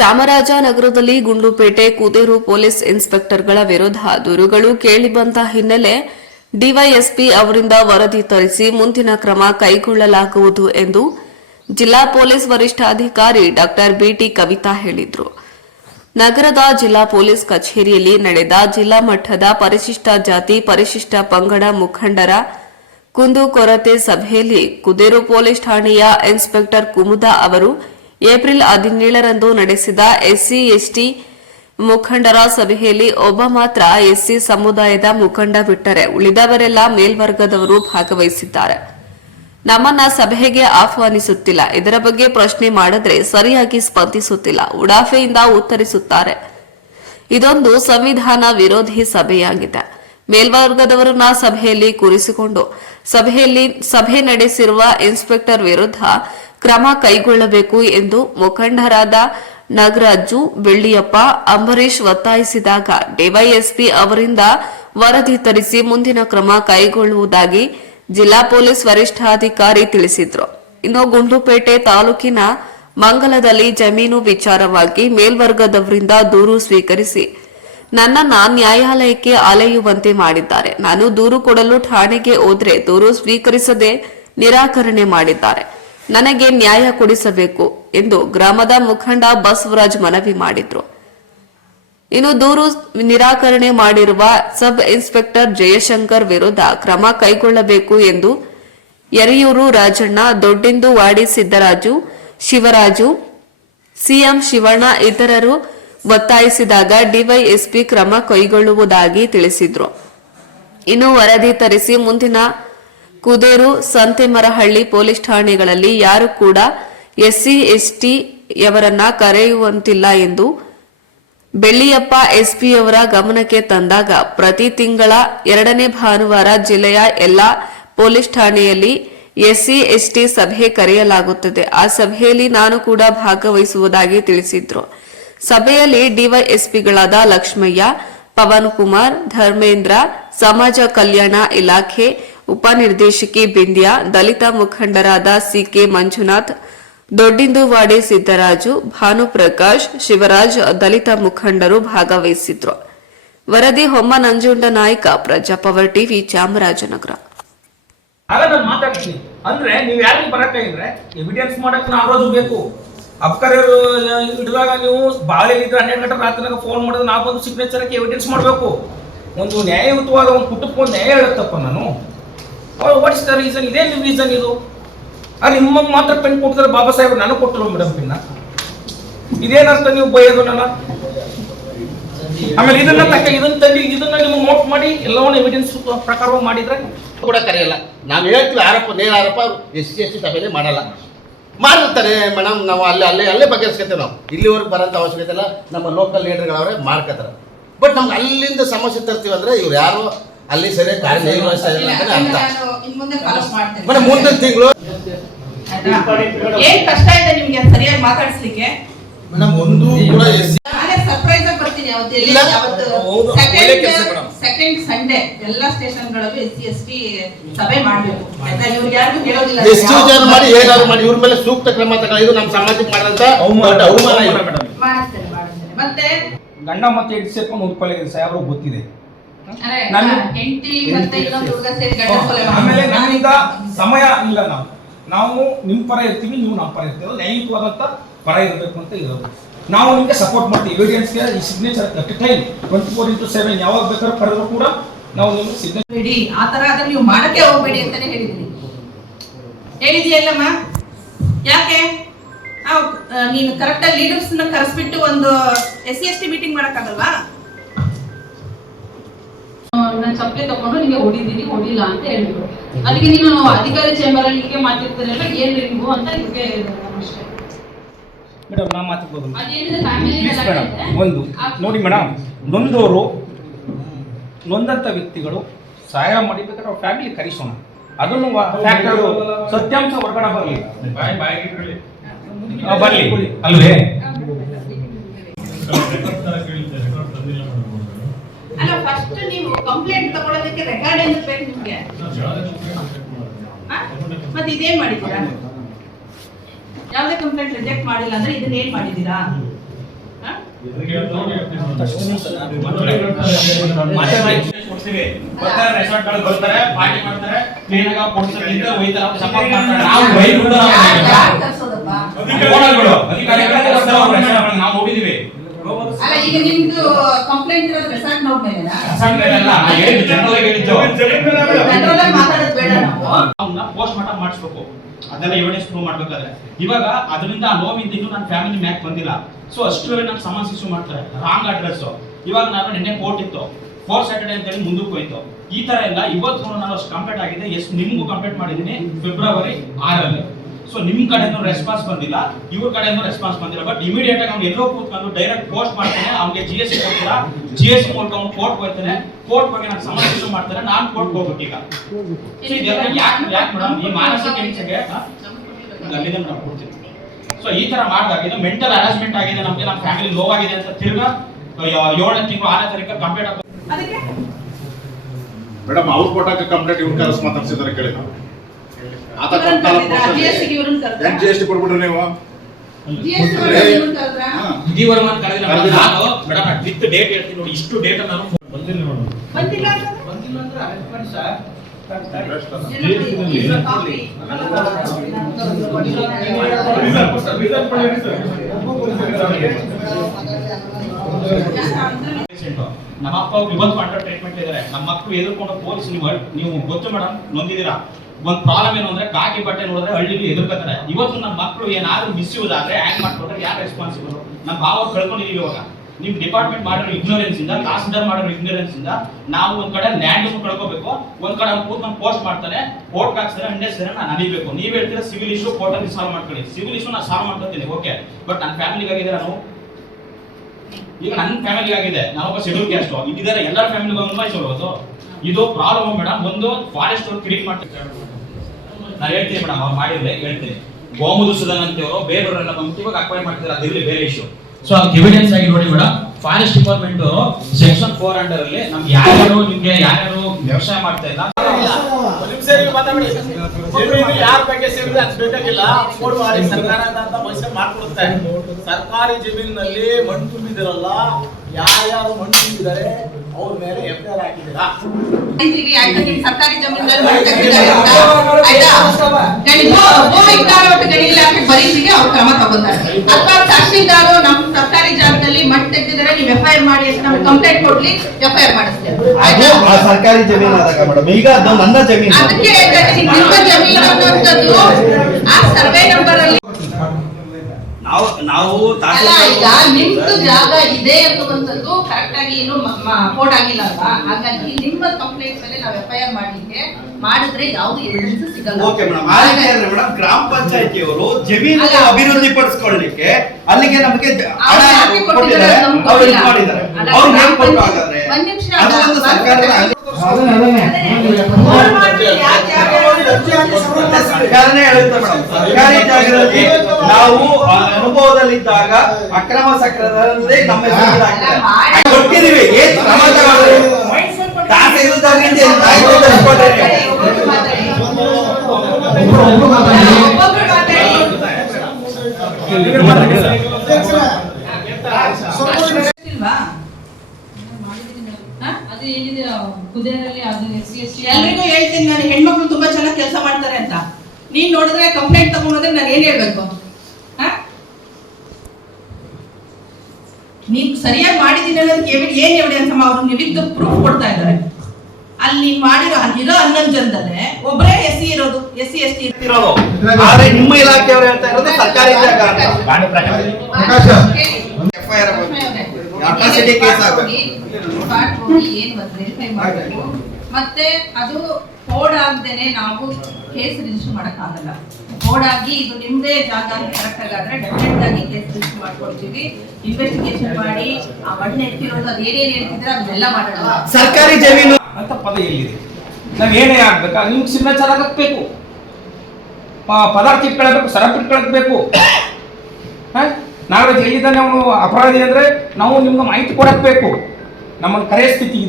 ಚಾಮರಾಜನಗರದಲ್ಲಿ ಗುಂಡ್ಲುಪೇಟೆ ಕುದೇರು ಪೊಲೀಸ್ ಇನ್ಸ್ಪೆಕ್ಟರ್ಗಳ ವಿರುದ್ಧ ದೂರುಗಳು ಕೇಳಿಬಂದ ಹಿನ್ನೆಲೆ ಡಿವೈಎಸ್ಪಿ ಅವರಿಂದ ವರದಿ ತರಿಸಿ ಮುಂದಿನ ಕ್ರಮ ಕೈಗೊಳ್ಳಲಾಗುವುದು ಎಂದು ಜಿಲ್ಲಾ ಪೊಲೀಸ್ ವರಿಷ್ಠಾಧಿಕಾರಿ ಡಾ ಬಿಟಿ ಕವಿತಾ ಹೇಳಿದರು. ನಗರದ ಜಿಲ್ಲಾ ಪೊಲೀಸ್ ಕಚೇರಿಯಲ್ಲಿ ನಡೆದ ಜಿಲ್ಲಾ ಮಟ್ಟದ ಪರಿಶಿಷ್ಟ ಜಾತಿ ಪರಿಶಿಷ್ಟ ಪಂಗಡ ಮುಖಂಡರ ಕುಂದುಕೊರತೆ ಸಭೆಯಲ್ಲಿ ಕುದೇರು ಪೊಲೀಸ್ ಠಾಣೆಯ ಇನ್ಸ್ಪೆಕ್ಟರ್ ಕುಮುದಾ ಅವರು ಏಪ್ರಿಲ್ 17ರಂದು ನಡೆಸಿದ ಎಸ್ಸಿ ಎಸ್ಟಿ ಮುಖಂಡರ ಸಭೆಯಲ್ಲಿ ಒಬ್ಬ ಮಾತ್ರ ಎಸ್ಸಿ ಸಮುದಾಯದ ಮುಖಂಡ ಬಿಟ್ಟರೆ ಉಳಿದವರೆಲ್ಲ ಮೇಲ್ವರ್ಗದವರು ಭಾಗವಹಿಸಿದ್ದಾರೆ. ನಮ್ಮನ್ನ ಸಭೆಗೆ ಆಹ್ವಾನಿಸುತ್ತಿಲ್ಲ, ಇದರ ಬಗ್ಗೆ ಪ್ರಶ್ನೆ ಮಾಡಿದ್ರೆ ಸರಿಯಾಗಿ ಸ್ಪಂದಿಸುತ್ತಿಲ್ಲ, ಉಡಾಫೆಯಿಂದ ಉತ್ತರಿಸುತ್ತಾರೆ. ಇದೊಂದು ಸಂವಿಧಾನ ವಿರೋಧಿ ಸಭೆಯಾಗಿದೆ. ಮೇಲ್ವರ್ಗದವರನ್ನ ಸಭೆಯಲ್ಲಿ ಕೂರಿಸಿಕೊಂಡು ಸಭೆ ನಡೆಸಿರುವ ಇನ್ಸ್ಪೆಕ್ಟರ್ ವಿರುದ್ಧ ಕ್ರಮ ಕೈಗೊಳ್ಳಬೇಕು ಎಂದು ಮುಖಂಡರಾದ ನಾಗರಾಜು, ಬೆಳ್ಳಿಯಪ್ಪ, ಅಂಬರೀಶ್ ಒತ್ತಾಯಿಸಿದಾಗ ಡಿವೈಎಸ್ಪಿ ಅವರಿಂದ ವರದಿ ತರಿಸಿ ಮುಂದಿನ ಕ್ರಮ ಕೈಗೊಳ್ಳುವುದಾಗಿ ಜಿಲ್ಲಾ ಪೊಲೀಸ್ ವರಿಷ್ಠಾಧಿಕಾರಿ ತಿಳಿಸಿದ್ರು. ಇನ್ನು ಗುಂಡ್ಲುಪೇಟೆ ತಾಲೂಕಿನ ಮಂಗಲದಲ್ಲಿ ಜಮೀನು ವಿಚಾರವಾಗಿ ಮೇಲ್ವರ್ಗದವರಿಂದ ದೂರು ಸ್ವೀಕರಿಸಿ ನನ್ನನ್ನ ನ್ಯಾಯಾಲಯಕ್ಕೆ ಅಲೆಯುವಂತೆ ಮಾಡಿದ್ದಾರೆ. ನಾನು ದೂರು ಕೊಡಲು ಠಾಣೆಗೆ ಹೋದ್ರೆ ದೂರು ಸ್ವೀಕರಿಸದೆ ನಿರಾಕರಣೆ ಮಾಡಿದ್ದಾರೆ. ನನಗೆ ನ್ಯಾಯ ಕೊಡಿಸಬೇಕು ಎಂದು ಗ್ರಾಮದ ಮುಖಂಡ ಬಸವರಾಜ್ ಮನವಿ ಮಾಡಿದ್ರು. ಇನ್ನು ದೂರು ನಿರಾಕರಣೆ ಮಾಡಿರುವ ಸಬ್ ಇನ್ಸ್ಪೆಕ್ಟರ್ ಜಯಶಂಕರ್ ವಿರುದ್ಧ ಕ್ರಮ ಕೈಗೊಳ್ಳಬೇಕು ಎಂದು ಯರಿಯೂರು ರಾಜಣ್ಣ, ದೊಡ್ಡಿಂದುವಾಡಿ ಸಿದ್ದರಾಜು, ಶಿವರಾಜು, ಸಿಎಂ ಶಿವಣ್ಣ ಇತರರು ಒತ್ತಾಯಿಸಿದಾಗ ಡಿವೈಎಸ್ಪಿ ಕ್ರಮ ಕೈಗೊಳ್ಳುವುದಾಗಿ ತಿಳಿಸಿದ್ರು. ಇನ್ನು ವರದಿ ತರಿಸಿ ಮುಂದಿನ ಕುದೇರು, ಸಂತೆಮರಹಳ್ಳಿ ಪೊಲೀಸ್ ಠಾಣೆಗಳಲ್ಲಿ ಯಾರು ಕೂಡ ಎಸ್ಸಿ ಎಸ್ಟಿಯವರನ್ನ ಕರೆಯುವಂತಿಲ್ಲ ಎಂದು ಬೆಳ್ಳಿಯಪ್ಪ ಎಸ್ಪಿಯವರ ಗಮನಕ್ಕೆ ತಂದಾಗ ಪ್ರತಿ ತಿಂಗಳ 2ನೇ ಭಾನುವಾರ ಜಿಲ್ಲೆಯ ಎಲ್ಲಾ ಪೊಲೀಸ್ ಠಾಣೆಯಲ್ಲಿ ಎಸ್ಸಿ ಎಸ್ಟಿ ಸಭೆ ಕರೆಯಲಾಗುತ್ತದೆ. ಆ ಸಭೆಯಲ್ಲಿ ನಾನು ಕೂಡ ಭಾಗವಹಿಸುವುದಾಗಿ ತಿಳಿಸಿದ್ರು. ಸಭೆಯಲ್ಲಿ ಡಿವೈಎಸ್ಪಿಗಳಾದ ಲಕ್ಷ್ಮಯ್ಯ, ಪವನ್ ಕುಮಾರ್, ಧರ್ಮೇಂದ್ರ, ಸಮಾಜ ಕಲ್ಯಾಣ ಇಲಾಖೆ ಉಪನಿರ್ದೇಶಕಿ ಬಿಂದ್ಯಾ, ದಲಿತ ಮುಖಂಡರಾದ ಸಿಕೆ ಮಂಜುನಾಥ್, ದೊಡ್ಡಿಂದುವಾಡಿ ಸಿದ್ದರಾಜು, ಭಾನುಪ್ರಕಾಶ್, ಶಿವರಾಜ್, ದಲಿತ ಮುಖಂಡರು ಭಾಗವಹಿಸಿದ್ರು. ವರದಿ ಹೊಮ್ಮ ನಂಜುಂಡ ನಾಯ್ಕ, ಪ್ರಜಾಪವರ್ ಟಿವಿ, ಚಾಮರಾಜನಗರ. ಅಂದ್ರೆ ನೀವು ಯಾರಿಗೆ ಬರಕ್ಕಾಗಿದ್ರೆ ಎವಿಡೆನ್ಸ್ ಮಾಡಕ್ ನಾವು ಬೇಕು. ಅಬ್ಕಾರಿಯವರು ಹಿಡಿದಾಗ ನೀವು ಬಾಳೆಲಿದ್ರೆ 12 ಗಂಟೆ ರಾತ್ರಿ ಫೋನ್ ಮಾಡಿದ್ರೆ ನಾವು ಬಂದು ಸಿಗ್ನೇಚರ್ಗೆ ಎವಿಡೆನ್ಸ್ ಮಾಡಬೇಕು. ಒಂದು ನ್ಯಾಯಯುತವಾದ ಒಂದು ಕುಟುಂಬಕ್ಕೆ ಒಂದು ನ್ಯಾಯ ಹೇಳುತ್ತಪ್ಪ ನಾನು. What's the reason? ಇದೇನು ರೀಸನ್ ಇದು? ನಿಮ್ಮ ಮಾತ್ರ ಪೆನ್ ಕೊಡ್ತಾರೆ, ಬಾಬಾ ಸಾಹೇಬ್ ನಾನು ಕೊಟ್ಟರು ಮೇಡಮ್ ಪಿನ್ನ. ಇದೇನರ್ಥ ನೀವು ಬೈಯೋದು ನನ್ನ? ಆಮೇಲೆ ಇದನ್ನ ತಂದು ಇದನ್ನ ನಿಮ್ಗೆ ನೋಟ್ ಮಾಡಿ ಎಲ್ಲವನ್ನ ಎವಿಡೆನ್ಸ್ ಪ್ರಕಾರವಾಗಿ ಮಾಡಿದ್ರೆ ಕೂಡ ಕರೆಯಲ್ಲ. ನಾವು ಹೇಳ್ತೀವಿ ಆರೋಪ, ನೇರ ಆರೋಪ ಎಸ್ಸಿ ಸಭೆಯಲ್ಲಿ ಮಾಡಲ್ಲ. ಮಾಡಿರ್ತಾರೆ ಮೇಡಮ್, ನಾವು ಅಲ್ಲೇ ಬಗೆಹರಿಸ್ಕೊತೇವೆ. ನಾವು ಇಲ್ಲಿವರೆಗೆ ಬರೋಂಥ ಅವಶ್ಯಕತೆ ಇಲ್ಲ. ನಮ್ಮ ಲೋಕಲ್ ಲೀಡರ್ಗಳವರೇ ಮಾಡ್ಕೋತಾರೆ. ಬಟ್ ನಮ್ಗೆ ಅಲ್ಲಿಂದ ಸಮಸ್ಯೆ ತರ್ತೀವಿ ಅಂದ್ರೆ ಇವ್ರು ಯಾರು ಅಲ್ಲಿ ಸರಿಯಾಗಿ ಕಾರ್ಯನಿರ್ವಹಿಸ್ತಾ ಇಲ್ಲ ಅಂತ ಅರ್ಥ. ಮೇಡಮ್ ಮುಂದಿನ ತಿಂಗಳು ಏನ್ ಕಷ್ಟ ಇದೆ ನಿಮ್ಗೆ ಸರಿಯಾಗಿ ಮಾತಾಡ್ಸ್ಲಿಕ್ಕೆ? ಮೇಡಮ್ ಒಂದು ಕೂಡ ಸರ್ಪ್ರೈಸ್ ಆಗಿ ಬರ್ತೀನಿ. ಸೆಕೆಂಡ್ ಸಂಡೇ ಎಲ್ಲ ಸ್ಟೇಷನ್ಗಳಲ್ಲೂ ಎಸ್ಸಿ ಎಸ್ಟಿ ಸಭೆ ಮಾಡ್ಬೇಕು. ಇವ್ರಿಗೆ ಯಾರಿಗೂ ಹೇಳೋದಿಲ್ಲ. ಎಷ್ಟು ಜನ ಮಾಡಿ ಏನಾದ್ರು ಮಾಡಿ ಇವ್ರ ಮೇಲೆ ಸೂಕ್ತ ಕ್ರಮ ತಗೊಳ್ಳಿದ್ದು ನಮ್ಮ ಸಮಾಜಕ್ಕೆ ಮಾಡಿದಂತ ಅವಮಾನ ಇದೆ. ಮಾಡಿಸ್ತೇನೆ. ಮತ್ತೆ ಗಂಡ ಮತ್ತೆ ಹೆಂಡತಿ ಸೇರ್ಕೊಂಡು ಉತ್ಕೊಳ್ಳಿ ಸಾಹೇಬ್ರು ಗೊತ್ತಿದೆ. ಆಮೇಲೆ ನಮ್ಮಿಂದ ಸಮಯ ಇಲ್ಲ. ನಾವು ನಿಮ್ ಪರ ಇರ್ತೀವಿ, ನೀವು ನಮ್ಮ ಪರ ಇರ್ತೀವಿ. ನ್ಯಾಯಯುತವಾದಂತ ಪರ ಇರಬೇಕು ಅಂತ ಇರೋದು. ನಾವು ನಿಮ್ಗೆ ಸಪೋರ್ಟ್ ಮಾಡ್ತೀವಿ. ಎವಿಡೆನ್ಸ್ಗೆ ಈ ಸಿಗ್ನೇಚರ್ ಅಟ್ ಟೈಮ್ 24/7 ಯಾವಾಗ ಬೇಕಾದ್ರೂ ಕರೆದ್ರು ಕೂಡ ನಾವು ನಿಮ್ಗೆ ಸಿಗ್ನೇಚರ್ ಬಿಡಿ. ಆ ತರ ಆದ್ರೆ ನೀವು ಮಾಡಕ್ಕೆ ಹೋಗ್ಬೇಡಿ ಅಂತಾನೆ ಹೇಳಿದೀಯಲ್ಲಮ್ಮ. ಯಾಕೆ ನೀನು ಕರೆಕ್ಟಾಗಿ ಲೀಡರ್ಸ್ ನ ಕರೆಸ್ಬಿಟ್ಟು ಒಂದು ಎಸ್ಸಿ ಎಸ್ಟಿ ಮೀಟಿಂಗ್ ಮಾಡಕ್ಕಾಗಲ್ವಾ? ನಾನು ಚಪ್ಪಲಿ ತಗೊಂಡು ನಿಮಗೆ ಹೊಡಿಲ್ಲ ಅಂತ ಹೇಳಿದ್ರು. ಅದಕ್ಕೆ ನೀನು ಅಧಿಕಾರಿ ಚೇಂಬರ್ ಅಲ್ಲಿ ಹೀಗೆ ಮಾತಾಡ್ತಾರಲ್ಲ, ಏನ್ ನೀವು ಅಂತ ನಿಮಗೆ ಅಷ್ಟೇ ಮೇಡಮ್. ನಾ ಮಾತಾಡ್ಬೋದು ಒಂದು ನೋಡಿ ಮೇಡಮ್, ನೊಂದಂತ ವ್ಯಕ್ತಿಗಳು ಸಹಾಯ ಮಾಡಿಬೇಕಾದ್ರೆ ಅವ್ರ ಫ್ಯಾಮಿಲಿ ಕರೆಸೋಣ. ಅದನ್ನು ಸತ್ಯಾಂಶ ಹೊರಗಡೆ ಬರ್ಲಿ ಅಲ್ವೇ? ಅಲ್ಲ, ಫಸ್ಟ್ ನೀವು ಕಂಪ್ಲೇಂಟ್ ತಗೊಳ್ಳೋದಕ್ಕೆ ರೆಕಾರ್ಡ್ ಏನು ಬೇಕು ನಿಮ್ಗೆ? ಮತ್ತೆ ಇದೇನ್ ಮಾಡಿದ್ದೀರಾ? ಯಾವುದೇ ಕಂಪ್ಲೇಂಟ್ ರಿಜೆಕ್ಟ್ ಮಾಡಿಲ್ಲ ಅಂದ್ರೆ ಇದನ್ನ ಏನ್ ಮಾಡಿದ್ದೀರಾ? ಕೊಡ್ತೀವಿ ಬರ್ತಾರೆ, ರೆಸಾರ್ಟ್ ಗಳಿಗೆ ಬರ್ತಾರೆ, ಪಾರ್ಟಿ ಮಾಡ್ತಾರೆ, ಕ್ಲೀನ್ ಆಗಿ ಕೊಡ್ಸೋದ್ರಿಂದ ಹೋಯ್ತಾರೆ, ಸಪೋರ್ಟ್ ಮಾಡ್ತಾರೆ. ನಾವು ಬೈದ್ರು ನಾವು ನೋಡಿದೀವಿ. ಅಲ್ಲ ಈಗ ನಿಮ್ದು ಕಂಪ್ಲೇಂಟ್ ಇರೋದು ರೆಸಾರ್ಟ್ ನೋಡ್ ಮೇಲೆನಾ? ಜನರಲ್ ಆಗಿ ಹೇಳಿದ್ದು ಜನರಲ್ ಆಗಿ ಮಾತಾಡೋದು ಬೇಡ ನಾವು. ಅವನ್ನ ಪೋಸ್ಟ್ ಮಾರ್ಟಮ್ ಮಾಡಿಸ್ಬೇಕು, ಅದೆಲ್ಲ ಎವಿಡೆನ್ಸ್ ಪ್ರೂವ್ ಮಾಡ್ಬೇಕಾದ್ರೆ. ಇವಾಗ ಅದರಿಂದ ಆ ನೋವಿಂದ ಇನ್ನೂ ನನ್ನ ಫ್ಯಾಮಿಲಿ ಮ್ಯಾಕ್ ಬಂದಿಲ್ಲ. ಸೊ ಅಷ್ಟು ನನ್ನ ಸಮನ್ಸ್ ಇಶ್ಯೂ ಮಾಡ್ತಾರೆ, ರಾಂಗ್ ಅಡ್ರೆಸ್. ಇವಾಗ ನಾನು ನಿನ್ನೆ ಕೋರ್ಟ್ ಇತ್ತು, 4 ಸ್ಯಾಟರ್ಡೆ ಅಂತ ಹೇಳಿ ಮುಂದಕ್ಕೆ ಹೋಯ್ತು. ಈ ತರ ಎಲ್ಲ ಇವತ್ತು ನಾನು ಅಷ್ಟು ಕಂಪ್ಲೀಟ್ ಆಗಿದೆ. ಎಷ್ಟು ನಿಮ್ಗೂ ಕಂಪ್ಲೀಟ್ ಮಾಡಿದ್ದೀನಿ ಫೆಬ್ರವರಿ 6ರಲ್ಲಿ. ಸೊ ನಿಮ್ ಕಡೆಯಿಂದ ರೆಸ್ಪಾನ್ಸ್ ಬಂದಿಲ್ಲ, ಇವ್ರ ಕಡೆಯಿಂದ ರೆಸ್ಪಾನ್ಸ್ ಬಂದಿಲ್ಲ. ಬಟ್ ಇಮಿಡಿಯೇಟ್ ಆಗಿ ಅವ್ನು ಎಲ್ಲೋ ಕೂತ್ಕೊಂಡು ಡೈರೆಕ್ಟ್ ಪೋಸ್ಟ್ ಮಾಡ್ತಾನೆ, ಅವ್ನಿಗೆ GST ಕೊಡ್ತೀರಾ, GST ಮೂಲಕ ಅವ್ನು ಕೋರ್ಟ್ ಹೋಗ್ತಾನೆ, ಕೋರ್ಟ್ ಬಗ್ಗೆ ನಾನು ಸಮಸ್ಯೆ ಇಶ್ಯೂ ಮಾಡ್ತಾರೆ, ನಾನು ಕೋರ್ಟ್ ಹೋಗ್ಬಿಟ್ಟು ಈಗ. ಸೊ ಇದೆಲ್ಲ ಯಾಕೆ ಮೇಡಮ್ ಈ ಮಾನಸಿಕ ಹಿಂಸೆಗೆ ಅಲ್ಲಿಂದ ನಾವು ಕೊಡ್ತೀವಿ. ಸೊ ಈ ತರ ಮಾಡಿದಾಗ ಇದು ಮೆಂಟಲ್ ಹರಾಸ್ಮೆಂಟ್ ಆಗಿದೆ, ನಮ್ಗೆ ನಮ್ಮ ಫ್ಯಾಮಿಲಿ ಲೋ ಆಗಿದೆ ಅಂತ ತಿರ್ಗಾ 7ನೇ ತಿಂಗಳು 6ನೇ ತಾರೀಕು ಕಂಪ್ಲೀಟ್ ಆಗ. ಅದಕ್ಕೆ ಮೇಡಮ್ ಅವ್ರು ಕೊಟ್ಟಾಗ ಕಂಪ್ಲೇಂಟ್ ಇವ್ರ ಕರೆಸ್ ಮಾತಾಡ್ಸಿದಾರೆ ಕೇಳಿ ನಾವು ಆತ GST ಗೆ ಇವ್ರನ್ನ ಕರೆದ್ರಾ? GST ಕೊಡ್ಬಿಟ್ರೆ ನೀವು GST ಅವ್ರನ್ನ ಇವ್ರನ್ನ ಕರೆದ್ರಾ? ಇದಿವರೆಗೂ ಕರೆದಿಲ್ಲ ನಾನು. ಮೇಡಮ್ ವಿತ್ ಡೇಟ್ ಹೇಳ್ತೀನಿ ನೋಡಿ, ಇಷ್ಟು ಡೇಟ್ ನಾನು ಬಂದಿಲ್ಲ ಬಂದಿಲ್ಲ ಅಂದ್ರೆ ಅರೆಸ್ಟ್ ಮಾಡಿ ಸರ್. ನಮ್ಮ ಅಪ್ಪ ವಿಭತ್ ಅಂಡರ್ ಟ್ರೀಟ್ಮೆಂಟ್ ಇದ್ದಾರೆ. ನಮ್ಮ ಮಕ್ಕಳು ಎದುರ್ಕೊಂಡು ಪೊಲೀಸ್ ನೀವು ಗೊತ್ತು ಮೇಡಮ್, ನೊಂದಿದ್ದೀರಾ. ಒಂದ್ ಪ್ರಾಬ್ಲಮ್ ಏನು ಅಂದ್ರೆ ಕಾಕಿ ಬಟ್ಟೆ ನೋಡಿದ್ರೆ ಹಳ್ಳಿಲಿ ಎದುರ್ಕೊತಾರೆ. ಇವತ್ತು ನಮ್ಮ ಮಕ್ಕಳು ಏನಾದ್ರು ಮಿಸ್ಯೂಸ್ ಆದ್ರೆ ಹ್ಯಾಂಗ್ ಮಾಡ್ಕೊಂಡ್ರೆ ಯಾರು ರೆಸ್ಪಾನ್ಸಿಬಲ್? ನಮ್ಮ ಭಾವ ಕಳ್ಕೊಂಡಿದೀವಿ. ಇವಾಗ ನಿಮ್ ಡಿಪಾರ್ಟ್ಮೆಂಟ್ ಮಾಡಿರೋ ಇಗ್ನೋರೆನ್ಸ್ ಇಂದ, ತಹಸೀಲ್ದಾರ್ ಮಾಡಿರೋ ಇಗ್ನೋರೆನ್ಸ್ ಇಂದ ನಾವು ಒಂದ್ ಕಡೆ ಲ್ಯಾಂಡ್ ಕಳ್ಕೋಬೇಕು, ಒಂದ್ ಕಡೆ ಕೂತ್ಕೊಂಡು ಪೋಸ್ಟ್ ಮಾಡ್ತಾನೆ, ಕೋರ್ಟ್ ಹಾಕ್ತಾರೆ, ಅಂಡೇಸ್ತಾರೆ, ನಾನು ಅನಿಬೇಕು. ನೀವ್ ಹೇಳ್ತೀರಾ ಸಿವಿಲ್ ಇಶ್ಯೂ ಕೋರ್ಟ್ ಅಲ್ಲಿ ಸಾಲ್ವ್ ಮಾಡ್ಕೊಳ್ಳಿ. ಸಿವಿಲ್ ಇಶ್ಯೂ ನಾನು ಸಾಲ್ವ್ ಮಾಡ್ಕೊತೀನಿ, ಓಕೆ. ಬಟ್ ನನ್ನ ಫ್ಯಾಮಿಲಿಗೆ ಆಗಿದೆ, ನಾನು ಈಗ ನನ್ನ ಫ್ಯಾಮಿಲಿ ಆಗಿದೆ, ನಾನೊಬ್ಬ ಶೆಡ್ಯೂಲ್ ಕ್ಯಾಸ್ಟ್, ಇದ್ದಾರೆ ಎಲ್ಲರ ಫ್ಯಾಮಿಲಿಗೂ ಅನ್ವಯಿಸಬಹುದು. ಇದು ಪ್ರಾಬ್ಲಮ್ ಮೇಡಮ್. ಒಂದು ಫಾರೆಸ್ಟ್ ಅವ್ರು ಕ್ರಿಯೇಟ್ ಮಾಡ್ತಾರೆ, ನಾನು ಹೇಳ್ತೀನಿ ಮೇಡಮ್, ಅವ್ರು ಮಾಡಿದ್ರೆ ಹೇಳ್ತೀನಿ. ಗೋಮುದು ಸುಧನ್ ಅಂತವರು ಬೇರೆಯವರೆಲ್ಲ ಬಂದು ಇವಾಗ ಅಕ್ವೈರ್ ಮಾಡ್ತಿದ್ದಾರೆ, ಅದಿರಲಿ ಬೇರೆ ಇಶ್ಯೂ. ಸೊ ಅದಕ್ಕೆ ಎವಿಡೆನ್ಸ್ ಆಗಿ ನೋಡಿ madam, forest department section 4 under ಅಲ್ಲಿ ನಮ್ಗೆ ಯಾರ್ಯಾರು ವ್ಯವಸಾಯ ಮಾಡ್ತಾ ಇಲ್ಲ ಯಾರ ಬಗ್ಗೆ ಸೇರಿದ್ರೆ ಅದು ಬೇಕಾಗಿಲ್ಲ. ಸರ್ಕಾರದಂತ ಮನುಷ್ಯ ಮಾಡ್ಕೊಡುತ್ತೆ. ಸರ್ಕಾರಿ ಜಮೀನಿನಲ್ಲಿ ಮಣ್ಣು ತುಂಬಿದಿರಲ್ಲ, ಯಾರ್ಯಾರು ಮಣ್ಣು ತುಂಬಿದ್ದಾರೆ ಅವ್ರ ಮೇಲೆ FIR ಹಾಕಿದ್ದೀರಾ? ಸರ್ಕಾರಿ ಜಮೀನಲ್ಲಿ ಬರೀತಿಗೆ ಅವ್ರು ಕ್ರಮ ತಗೋತಾರೆ. ಅಥವಾ ತಹಶೀಲ್ದಾರು ನಮ್ಮ ಸರ್ಕಾರಿ ಜಾಗದಲ್ಲಿ ಮಣ್ಣು ತೆಗೆದಿದ್ದಾರೆ, ನೀವು FIR ಮಾಡಿ ಅಂತ ನಮ್ಗೆ ಕಂಪ್ಲೇಂಟ್ ಕೊಡ್ಲಿ, FIR ಮಾಡಿಸ್ತೇವೆ. ಸರ್ಕಾರಿ ಜಮೀನು ಆದಾಗ ಮೇಡಮ್, ಈಗ ಅದು ನನ್ನ ಜಮೀನು. ಅದಕ್ಕೆ ನಿಮ್ಮ ಜಮೀನು ಅನ್ನುವಂಥದ್ದು ಆ ಸರ್ವೆ ನಂಬರ್ ಅಲ್ಲಿ ನಾವು ಅಲ್ಲ. ಈಗ ನಿಮ್ದು ಜಾಗ ಇದೆ ಅನ್ನುವಂಥದ್ದು ಕರೆಕ್ಟ್ ಆಗಿ ಏನು ಕೋಡ್ ಆಗಿಲ್ಲ ಅಲ್ವಾ? ಹಾಗಾಗಿ ನಿಮ್ಮ ಕಂಪ್ಲೇಂಟ್ ಮೇಲೆ ನಾವು FIR ಮಾಡ್ಲಿಕ್ಕೆ ಮಾಡಿದ್ರೆ ಯಾವ್ದು ಎವಿಡೆನ್ಸ್ ಸಿಗಲ್ಲ. ಓಕೆ ಮೇಡಮ್, ಹಾಗೆ ಮೇಡಮ್ ಗ್ರಾಮ ಪಂಚಾಯತಿಯವರು ಜಮೀನು ಅಭಿವೃದ್ಧಿ ಪಡಿಸ್ಕೊಳ್ಳಿಕ್ಕೆ ಅಲ್ಲಿಗೆ ನಮಗೆ ಹಣ ಕೊಟ್ಟಿದ್ದಾರೆ, ಅವ್ರು ಇದು ಮಾಡಿದ್ದಾರೆ. ಅವ್ರು ಹೇಗೆ ಕೊಟ್ಟು ಹಾಗಾದ್ರೆ ಅದು ಒಂದು ಸರ್ಕಾರದ ಸರ್ಕಾರನೇ ಹೇಳುತ್ತೆ ಮೇಡಮ್. ಸರ್ಕಾರಿ ಜಾಗದಲ್ಲಿ ನಾವು ಅನುಭವದಲ್ಲಿದ್ದಾಗ ಅಕ್ರಮ ಸಕ್ರಮದಲ್ಲಿ ನಮ್ಮ ಹೆಸರು ಕೊಟ್ಟಿದ್ದೀವಿ. ಏನ್ ಕ್ರಮ ಅದು ಏನಿದೆ ಕುದೇರಲ್ಲಿ ಅದು SC ಎಲ್ರಿಗೂ ಹೇಳ್ತೀನಿ ನಾನು, ಹೆಣ್ಮಕ್ಳು ತುಂಬಾ ಚೆನ್ನಾಗಿ ಕೆಲಸ ಮಾಡ್ತಾರೆ ಅಂತ. ನೀನ್ ನೋಡಿದ್ರೆ ಕಂಪ್ಲೇಂಟ್ ತಗೊಂಡ್ರೆ ನಾನು ಏನ್ ಹೇಳ್ಬೇಕು? ನೀನ್ ಸರಿಯಾಗಿ ಮಾಡಿದೀನಿ ಅನ್ನೋದಕ್ಕೆ ಏನ್ ಎವಿಡೆನ್ಸ್ ಅಮ್ಮ? ಅವ್ರು ವಿತ್ ಪ್ರೂಫ್ ಕೊಡ್ತಾ ಇದ್ದಾರೆ. ಅಲ್ಲಿ ನೀನ್ ಮಾಡಿರೋ 11 ಜನದಲ್ಲೇ ಒಬ್ಬರೇ SC ಇರೋದು, SC ST ಇರೋದು. ಆದ್ರೆ ನಿಮ್ಮ ಇಲಾಖೆಯವರು ಹೇಳ್ತಾ ಇರೋದು ಸರ್ಕಾರಿ ಜಾಗ ಅಂತ. ಅಟ್ರಾಸಿಟಿ ಕೇಸ್ ಆಗಬೇಕು, ಏನ್ ವೆರಿಫೈ ಮಾಡಬೇಕು. ಮತ್ತೆ ಅದು ಕೋಡ್ ಆಗದೇನೆ ನಾವು ಕೇಸ್ ರಿಜಿಸ್ಟರ್ ಮಾಡಕ್ ಆಗಲ್ಲ. ಕೋಡ್ ಆಗಿ ಇದು ನಿಮ್ದೇ ಜಾಗ ಕರೆಕ್ಟ್ ಆಗಾದ್ರೆ ಡೆಫಿನೆಟ್ ಆಗಿ ಕೇಸ್ ರಿಜಿಸ್ಟರ್ ಮಾಡ್ಕೊಳ್ತೀವಿ. ಇನ್ವೆಸ್ಟಿಗೇಷನ್ ಮಾಡಿ ಆ ಮಣ್ಣು ಎತ್ತಿರೋದು ಅದು ಏನೇನು ಹೇಳ್ತಿದ್ರೆ ಅದನ್ನೆಲ್ಲ ಮಾಡೋಣ. ಸರ್ಕಾರಿ ಜಮೀನು ಅಂತ ಪದ ಎಲ್ಲಿದೆ? ನಾವ್ ಏನೇ ಆಗ್ಬೇಕಾ ನಿಮ್ಗೆ ಸಿಗ್ನೇಚರ್ ಆಗಬೇಕು, ಪದಾರ್ಥ ಇಟ್ಕೊಳ್ಬೇಕು, ಸರಕು ಇಟ್ಕೊಳ್ಬೇಕು. ನಾಗರಾಜ್ ಎಲ್ಲಿದ್ದಾನೆ ಅವನು ಅಪರಾಧಿ ಅಂದ್ರೆ ನಾವು ನಿಮ್ಗೆ ಮಾಹಿತಿ ಕೊಡಬೇಕು. ನಮ್ಮನ್ನು ಕರೆಯ ಸ್ಥಿತಿ